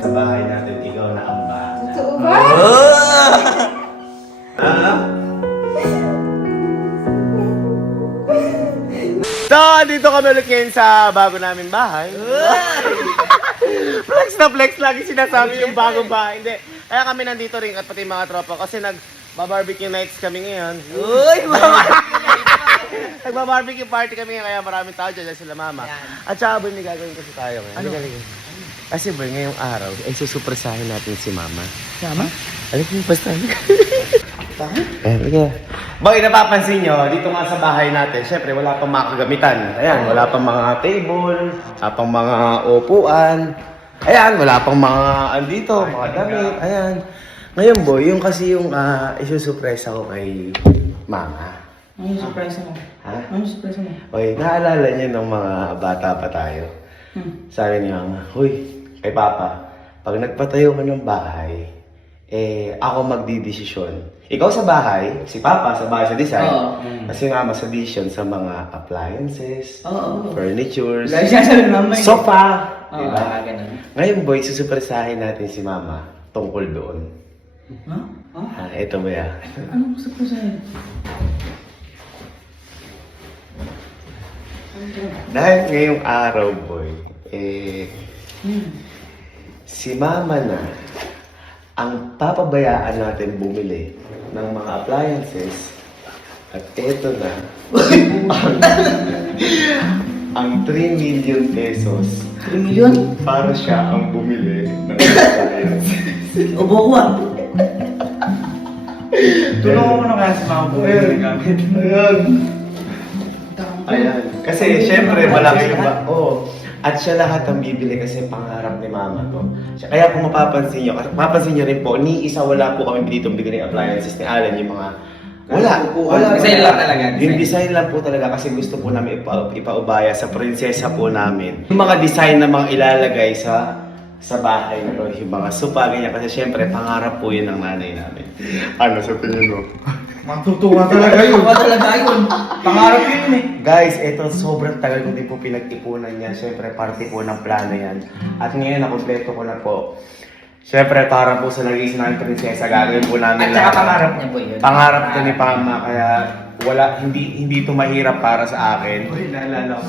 Sa bahay natin, ikaw na ang bahala. Totoo ba? So, dito kami ulit ngayon sa bago namin bahay. Flex na flex lagi sinasabi yung bagong bahay. Hindi. Kaya kami nandito rin at pati mga tropa kasi nag-barbecue nights kami ngayon. Uy, mama! Nagba-barbecue party kami ngayon kaya maraming tao dyan sila mama. At saka boy, may gagawin kasi tayo ngayon. Ano? Kasi boy, ngayong araw, ay susupresahin natin si mama. Mama? Alam mo, basta. Bakit? Sige. Boy, napapansin nyo, dito nga sa bahay natin, syempre wala pang mga kagamitan. Ayan, wala pang mga table, wala pang mga upuan. Ayan, wala pang mga andito, mga damit. Ayan. Ngayon boy, yung kasi yung isusurpresa ko kay mama. Ano yung surprise mo? Ha? Ano yung surprise mo? Oy, naalala niyo nung mga bata pa tayo. Sabi niya, huy, kay Papa, pag nagpatayo ka ng bahay, ako magdidesisyon. Ikaw sa bahay, si Papa sa bahay sa design, kasi Mama sa vision sa mga appliances, furnitures, sofa, diba? Ngayon boy, susupresahin natin si Mama tungkol doon. Ito ba yan? Ano gusto ko sa'yo? Dahil ngayong araw boy, si Mama na ang papabayaan natin bumili ng mga appliances at eto na ang 3 million pesos 3 million? para siya ang bumili ng appliances. Ubo ko ah. Tulungan mo na kaya si Mama bumili ng gamit. Ayan. Kasi syempre malaki yung at siya lahat ang bibili kasi pangarap ni Mama to. Kaya kung mapapansin nyo rin po, ni isa wala po kami dito bigay ng appliances ni Alan, yung mga wala. Design lang talaga. Yung design lang po talaga kasi gusto po namin ipaubaya sa prinsesa po namin. Yung mga design na mga ilalagay sa bahay na to, yung mga sopa, ganyan. Kasi syempre, pangarap po yun ng nanay namin. Ano sa tingin mo? Matutuwa talaga yun. Matutuwa talaga yun. Pangarap yun eh. Guys, ito sobrang tagal ko din po pinag-ipunan yan. Siyempre, parte po ng plano yan. At ngayon, nakompleto ko na po. Siyempre, para po sa naging namin prinsesa, gagawin po namin At saka pangarap niya po yun. Pangarap to ni Pama, kaya hindi ito mahirap para sa akin. Uy, naalala ko.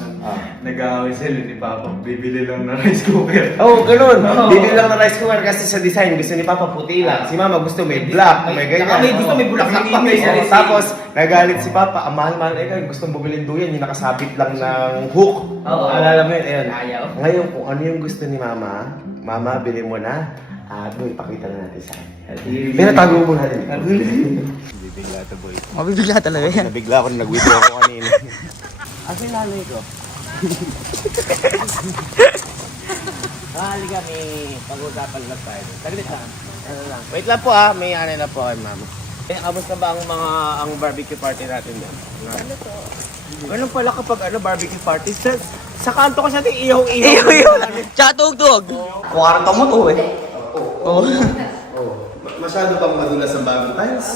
Nag-aaway sila ni Papa. Bibili lang na rice cooker. Ganun. Bibili lang na rice cooker kasi sa design, gusto ni Papa puti lang. Si Mama gusto may black, may ganyan. May gusto may bulaklak pa may Tapos, nagalit si Papa, ang mahal-mahal gustong bumili duyan, yung nakasabit lang ng hook. Alala mo yun, ayun. Ayaw. Ngayon, kung ano yung gusto ni Mama, Mama, bili mo na. Boy, pakita na natin sa kanya. Pero tago mo natin. Bibigla ito, boy. Mabibigla talaga yan. Nabigla ako na nag-withdraw ako kanina. Asa yung nanay ko? Halika, may pag-usapan lang tayo. Saglit lang. Wait lang po may anay na po kay Mama. Kamusta ba ang barbecue party natin doon? Ano to? Ganun pala kapag barbecue party. Sa kanto ko siya iyaw-iyaw. Tsaka tugtog. Kwarto mo to eh. Masyado bang madulas ang bagong tiles?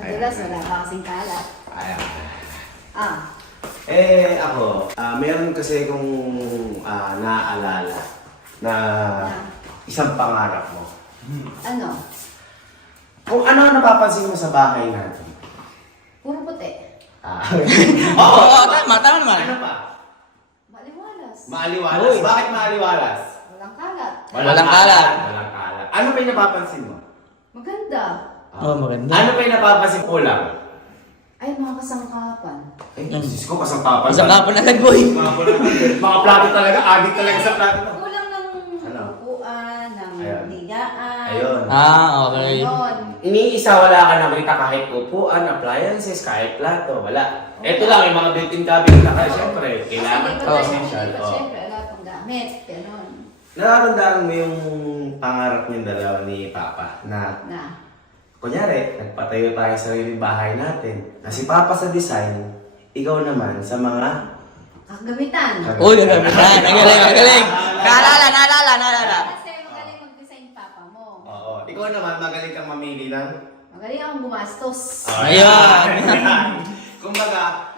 Madalas wala pa kasing kalat. Ako, meron kasi kong naaalala na isang pangarap mo. Ano? Kung ano ang napapansin mo sa bahay natin? Puro puti. Oo, tama naman. Ano pa? Maliwalas. Maaliwalas. Bakit maaliwalas? Walang kalat. Walang kalat. Walang kalat. Ano pa yung napapansin mo? Maganda. Maganda. Ano pa yung napapansin kulang? Ay, mga kasangkapan. Diyos ko, kasangkapan. Isang kapon agad boy. Mga plato talaga, adik talaga sa plato. Kulang ng Ano? upuan, ng Ayun. higaan. Ayun. Okay. Ayun. Iniisa wala ka nakita kahit upuan, appliances, kahit plato, wala. Ito lang yung mga built-in cabinet na kaya syempre, kailangan. Essential. Siyempre, wala pang gamit. Ganon. Nararamdaman mo yung pangarap niyong dalawa ni Papa na kunyari, nagpatayo tayo sa sariling bahay natin. Na si Papa sa design, ikaw naman sa mga Kagamitan. Uy, gagamitan. Nagaling. Naalala. Kasi magaling mag-design papa mo. Oo. Ikaw naman, magaling kang mamili ng Magaling akong gumastos. Ayan. Kumbaga,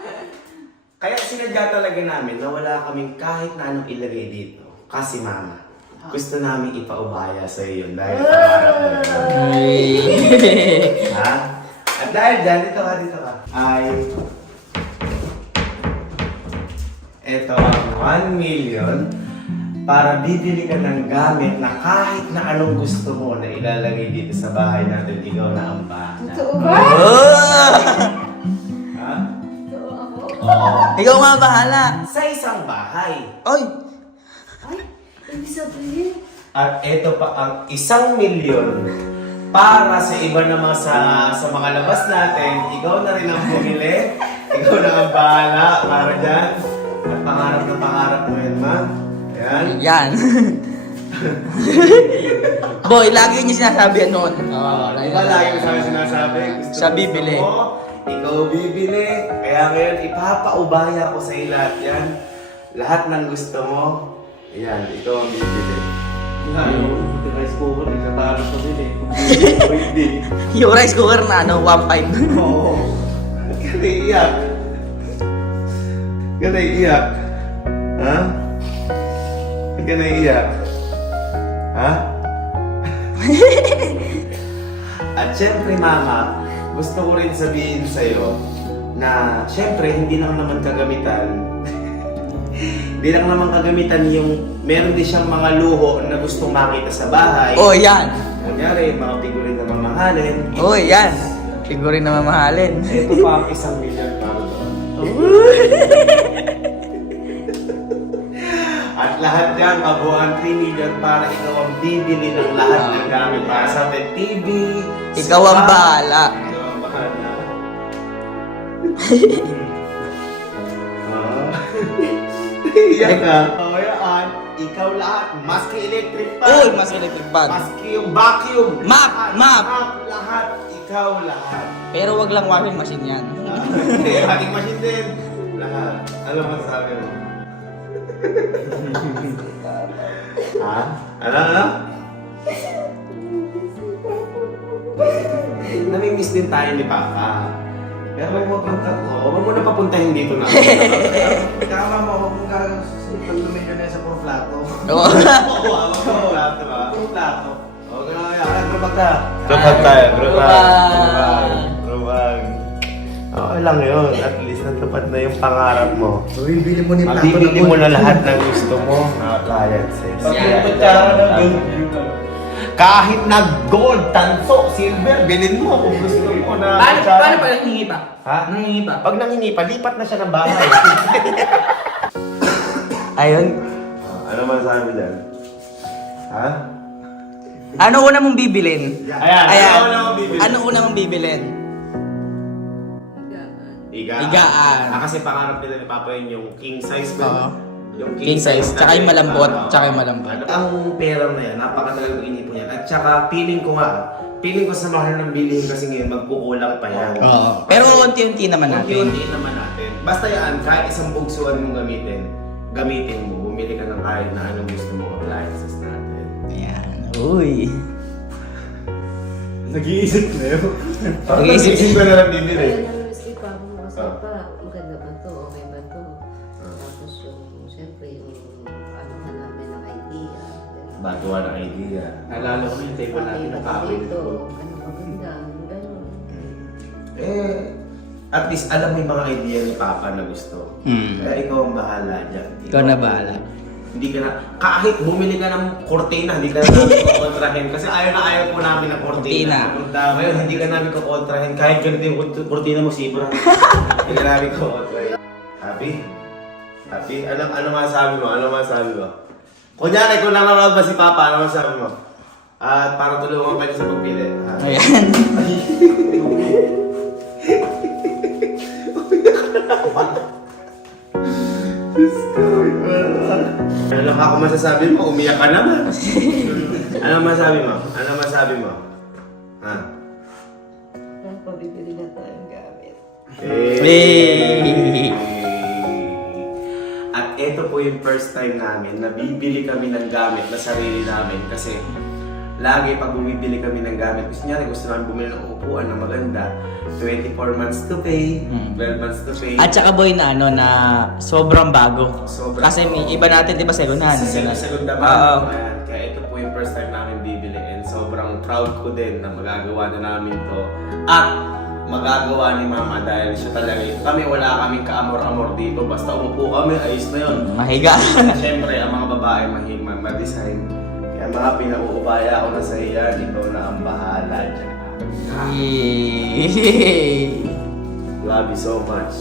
Kaya sinadya talaga namin na wala kaming kahit na anong ilagay dito. Kasi mama, gusto namin ipaubaya sa iyo dahil pangarap mo yun. Ha? At dahil dyan, dito ka. Ay, eto ang 1 million para bibili ka ng gamit na kahit na anong gusto mo na ilalagay dito sa bahay natin, ikaw na ang bahala. Totoo ba? Ha? Totoo ako? Oo. Ikaw nga bahala. Sa isang bahay. Oy! Ay, ibig sabihin. At ito pa ang 1 million para sa iba naman sa mga labas natin. Ikaw na rin ang bumili. Ikaw na ang bahala para dyan. At pangarap na pangarap mo yan, ma. Ayan. Yan. Boy, lagi niya sinasabi yan noon. Oo, Di ba lagi mo sa akin sinasabi? Gusto Siya bibili. mo, ikaw bibili. Kaya ngayon, ipapaubaya ko sa iyo lahat yan. Lahat ng gusto mo, ayan, ikaw ang bibili. Yung rice cooker, isa para sa bili. Hindi. Yung rice cooker na 1.5. Oo. Ba't ka naiiyak? Ba't ka naiiyak? Ha? Ba't ka naiiyak? Ha? At syempre mama, gusto ko rin sabihin sa'yo na syempre hindi lang naman kagamitan. Hindi lang naman kagamitan yung meron din siyang mga luho na gustong makita sa bahay. Oh, yan. Kunyari, mga figurin na mamahalin. Oh, yan. Siguro na mamahalin. Ito pa ang 1 million para doon. At lahat yan, kabuuan 3 million para ikaw ang bibili ng lahat ng gamit para sa atin. TV, Ikaw ang spa. bahala. Ikaw ang bahala. Iyak ka. O yan, ikaw lahat. Maski electric fan. Uy, mas electric fan. Maski yung vacuum. Map, map. Lahat. Ikaw lahat. Pero wag lang washing machine yan. Ating machine din. Lahat. Ano masasabi mo? Ha? Ano? Namimiss din tayo ni Papa. Pero huwag mo na papuntahin dito na. Tama mo, kung pag lumilyon na sa puro plato. Oo. Oo, plato ba? Puro plato. O, gano'n kaya. Drupag ka. Drupag tayo. Drupag. Okay lang yun. At least natupad na yung pangarap mo. So, bili mo ni plato Bibili mo na lahat ng gusto mo na appliances. Kahit na gold, tanso, silver, bilhin mo kung gusto mo na. Paano pa nangingi pa? Ha? Nangingi pa? Pag nangingi pa, lipat na siya ng bahay. Ayun. Ano man sabi dyan? Ha? Ano una mong bibilin? Ayan. Ano na mong bibili? Ano una mong bibilin? Higaan. Kasi pangarap nila ni Papa yun yung king size ba? Oo. Yung King size. Tsaka yung malambot. Tsaka yung malambot. Ang pera na yan, napakatagal kong inipon yan. At tsaka feeling ko sa mahal ng bilihin kasi ngayon, magkukulang pa yan. Oo. Pero unti-unti naman natin. Unti-unti naman natin. Basta yan, kahit isang bugsuan mong gamitin mo. Bumili ka ng kahit na anong gusto mong appliances natin. Ayan. Uy. Nag-iisip na yun. Nag-iisip ko na lang bibili. Kaya na-miss ko pa ako kasi pa, maganda ba to? Okay ba to? Tapos yung, siyempre, yung ano ka namin ng idea. Batuan ng idea. Naalala ko na yung table natin na kawin. Dito, ano maganda, gano'n. At least alam mo yung mga idea ni Papa na gusto. Kaya ikaw ang bahala dyan. Ikaw na bahala. Hindi ka na, kahit bumili ka ng kortina, hindi ka na namin kukontrahin. Kasi ayaw po namin ng kortina. Ngayon, hindi ka namin kukontrahin. Kahit ganito yung kortina mo, sibra. Hindi ka namin kukontrahin. Happy? Happy? Ano masasabi mo? Kunyari, kung nanonood ba si Papa, ano masasabi mo? At para tulungan kayo sa pagpili. Ayan. Ano ako masasabi mo? Umiyak ka naman. Ano masabi mo? Ha? Kaya pabibili na tayong gamit. Hey! At ito po yung first time namin na bibili kami ng gamit na sarili namin kasi lagi pag bumibili kami ng gamit, gusto namin bumili ng upuan na maganda, 24 months to pay, 12 months to pay. At saka boy na ano na sobrang bago. Sobrang Kasi may iba natin 'di ba second hand. Sa ganun. segunda Oo. mano. Ayan. Kaya ito po yung first time namin bibili and sobrang proud ko din na magagawa na namin to. At magagawa ni Mama dahil siya talaga, kami wala kaming kaamor-amor dito. Basta umupo kami, ayos na yun. Mahiga. Siyempre, ang mga babae mahilig ma-design. Kaya mga pinauubaya ko na sa iyan, ikaw na ang bahala dyan. Yay! Love you so much.